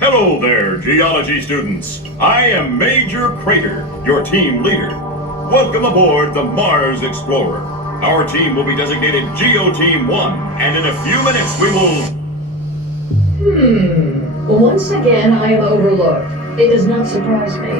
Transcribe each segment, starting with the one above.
Hello there, geology students. I am Major Crater, your team leader. Welcome aboard the Mars Explorer. Our team will be designated Geo Team 1, and in a few minutes we will... Once again, I am overlooked. It does not surprise me.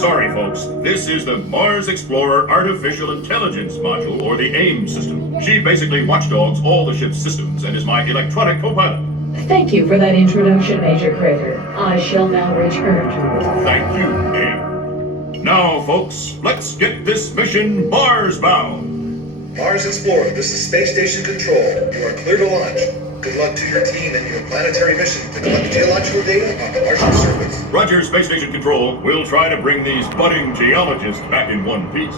Sorry folks. This is the Mars Explorer Artificial Intelligence Module, or the AIM system. She basically watchdogs all the ship's systems and is my electronic co-pilot. Thank you for that introduction, Major Crater. I shall now return to you. Thank you, AIM. Now folks, let's get this mission Mars-bound. Mars Explorer, this is Space Station Control. You are clear to launch. Good luck to your team and your planetary mission to collect geological data on the Martian surface. Roger, Space Station Control. We'll try to bring these budding geologists back in one piece.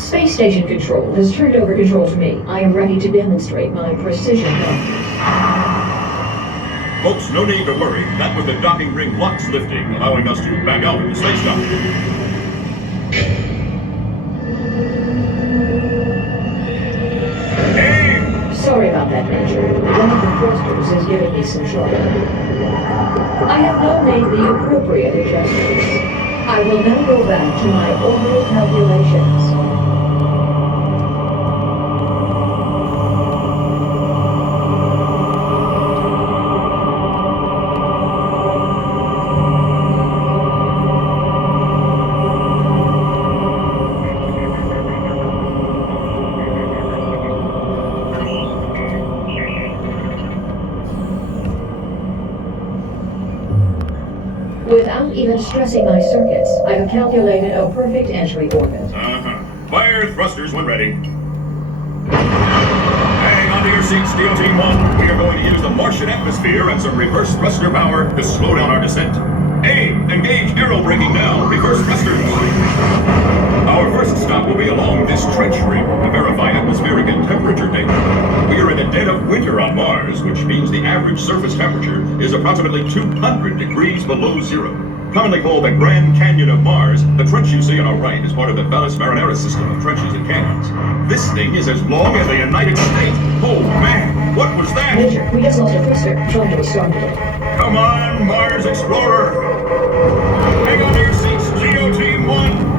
Space Station Control has turned over control to me. I am ready to demonstrate my precision docking. Folks, no need to worry. That was the docking ring locks lifting, allowing us to back out of the space dock. Sorry about that, Major. One of the thrusters is giving me some trouble. I have now made the appropriate adjustments. I will now go back to my orbital calculations. Without even stressing my circuits, I have calculated a perfect entry orbit. Fire thrusters when ready. Hang onto your seats, Steel Team 1. We are going to use the Martian atmosphere and some reverse thruster power to slow down our descent. AIM, engage aero braking now. Reverse thrusters. Our first stop will be along this trench ring to verify atmospheric and temperature data. We are in the dead of winter on Mars, which means the average surface temperature is approximately 200 degrees below zero. Commonly called the Grand Canyon of Mars, the trench you see on our right is part of the Valles Marineris system of trenches and canyons. This thing is as long as the United States. Oh man, what was that? Major, we just lost a thruster. Trying to restart it. Come on, Mars Explorer! Hang on to your seats, Geo Team 1!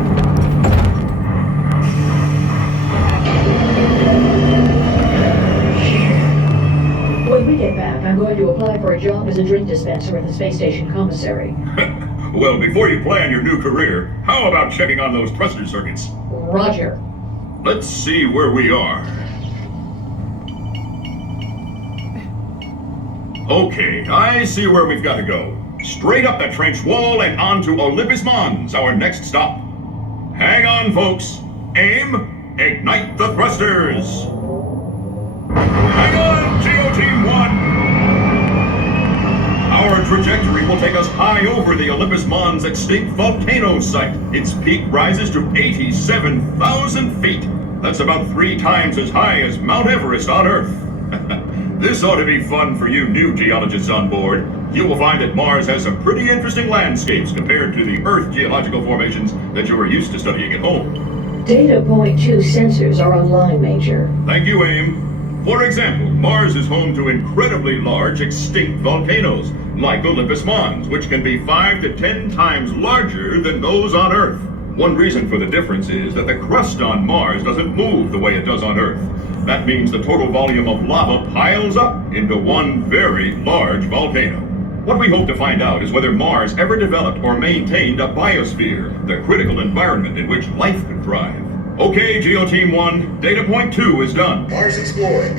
When we get back, I'm going to apply for a job as a drink dispenser at the Space Station Commissary. Well, before you plan your new career, how about checking on those thruster circuits? Roger. Let's see where we are. Okay, I see where we've got to go. Straight up the trench wall and onto Olympus Mons, our next stop. Hang on, folks. AIM, ignite the thrusters. Hang on, Geo Team 1. Our trajectory will take us high over the Olympus Mons extinct volcano site. Its peak rises to 87,000 feet. That's about 3 times as high as Mount Everest on Earth. This ought to be fun for you new geologists on board. You will find that Mars has some pretty interesting landscapes compared to the Earth geological formations that you are used to studying at home. Data point 2 sensors are online, Major. Thank you, AIM. For example, Mars is home to incredibly large extinct volcanoes, like Olympus Mons, which can be 5 to 10 times larger than those on Earth. One reason for the difference is that the crust on Mars doesn't move the way it does on Earth. That means the total volume of lava piles up into one very large volcano. What we hope to find out is whether Mars ever developed or maintained a biosphere, the critical environment in which life could thrive. Okay, Geo Team 1, data point 2 is done. Mars Explorer,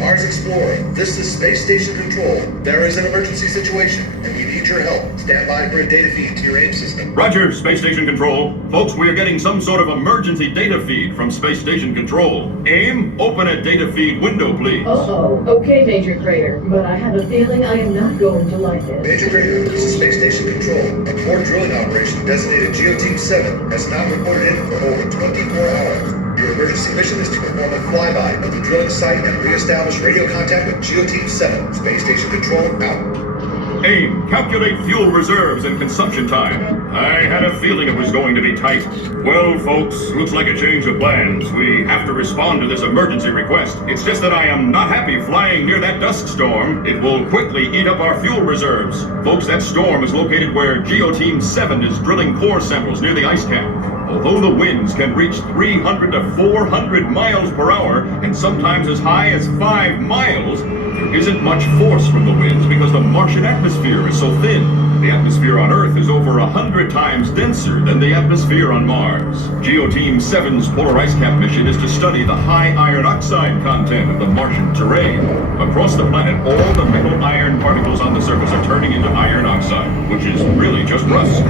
this is Space Station Control. There is an emergency situation, and we need your help. Stand by for a data feed to your AIM system. Roger, Space Station Control. Folks, we are getting some sort of emergency data feed from Space Station Control. AIM, open a data feed window, please. Uh-oh. Okay, Major Crater, but I have a feeling I am not going to like this. Major Crater, this is Space Station Control. A core drilling operation designated Geo Team 7 has not reported in for over 24 hours. Your emergency mission is to perform a flyby of the drilling site and re-establish radio contact with Geo Team 7. Space Station Control out. Aim, calculate fuel reserves and consumption time. I had a feeling it was going to be tight. Well, folks, looks like a change of plans. We have to respond to this emergency request. It's just that I am not happy flying near that dust storm. It will quickly eat up our fuel reserves. Folks, that storm is located where Geoteam 7 is drilling core samples near the ice cap. Although the winds can reach 300 to 400 miles per hour, and sometimes as high as 5 miles, there isn't much force from the winds because the Martian atmosphere is so thin. The atmosphere on Earth is over 100 times denser than the atmosphere on Mars. Geoteam 7's polar ice cap mission is to study the high iron oxide content of the Martian terrain. Across the planet, all the metal iron particles on the surface are turning into iron oxide, which is really just rust,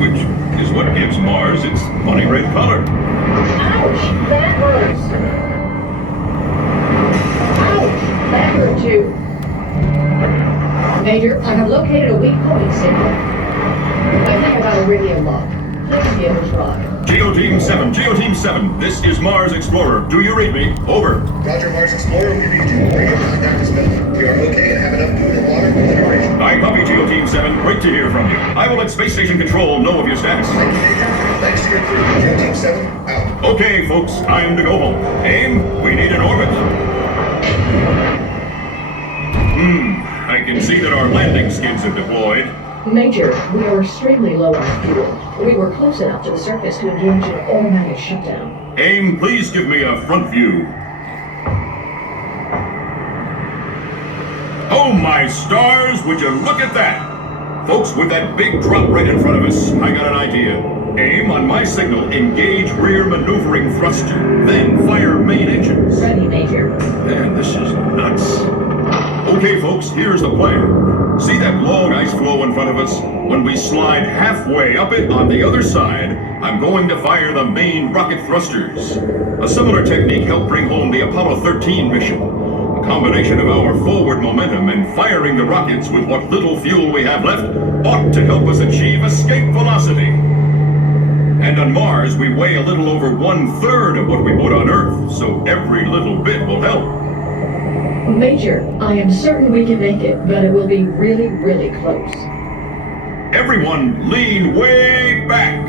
which is what gives Mars its funny red color. Ouch! That hurts! Ouch! That hurt too. Major, I have located a weak homing signal. I think I got a radio lock. Please give it a try. Geoteam 7, this is Mars Explorer. Do you read me? Over. Roger, Mars Explorer, we read you. Radio contact is minimal. We are okay and have enough food and water for the duration. I copy, Geoteam 7. Great to hear from you. I will let Space Station Control know of your status. Thank you, Major. Thanks to your crew. Geoteam 7, out. Okay, folks, time to go home. Aim, we need an orbit. I can see that our landing skids have deployed. Major, we are extremely low on fuel. We were close enough to the surface to engage an automatic shutdown. Aim, please give me a front view. Oh my stars, would you look at that? Folks, with that big drop right in front of us, I got an idea. Aim, on my signal, engage rear maneuvering thruster, then fire main engines. Ready, Major. Man, this is nuts. Okay, folks, here's the plan. See that long ice floe in front of us? When we slide halfway up it on the other side, I'm going to fire the main rocket thrusters. A similar technique helped bring home the Apollo 13 mission. A combination of our forward momentum and firing the rockets with what little fuel we have left ought to help us achieve escape velocity. And on Mars, we weigh a little over 1/3 of what we would on Earth, so every little bit will help. Major, I am certain we can make it, but it will be really, really close. Everyone, lean way back.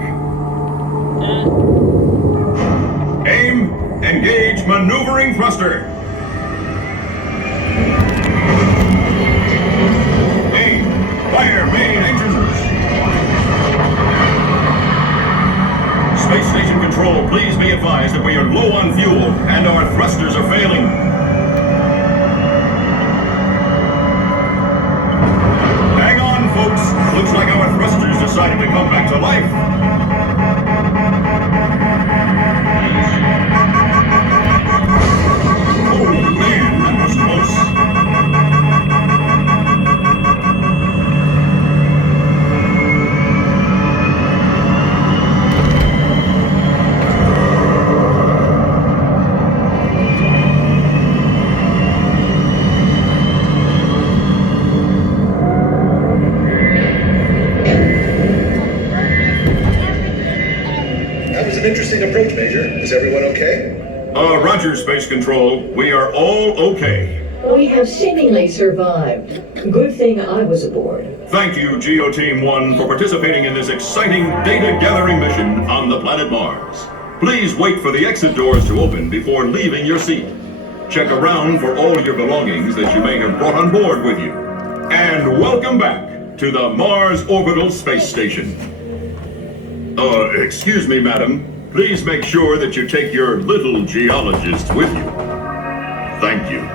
Aim, engage maneuvering thruster. Aim, fire main engines. Space Station Control, please be advised that we are low on fuel and our thrusters are failing. Hang on, folks. Looks like our thrusters decided to come back to life. Oh man, that was close. An interesting approach, Major. Is everyone okay? Roger, Space Control. We are all okay. We have seemingly survived. Good thing I was aboard. Thank you, Geoteam 1, for participating in this exciting data-gathering mission on the planet Mars. Please wait for the exit doors to open before leaving your seat. Check around for all your belongings that you may have brought on board with you. And welcome back to the Mars Orbital Space Station. Excuse me, madam. Please make sure that you take your little geologist with you. Thank you.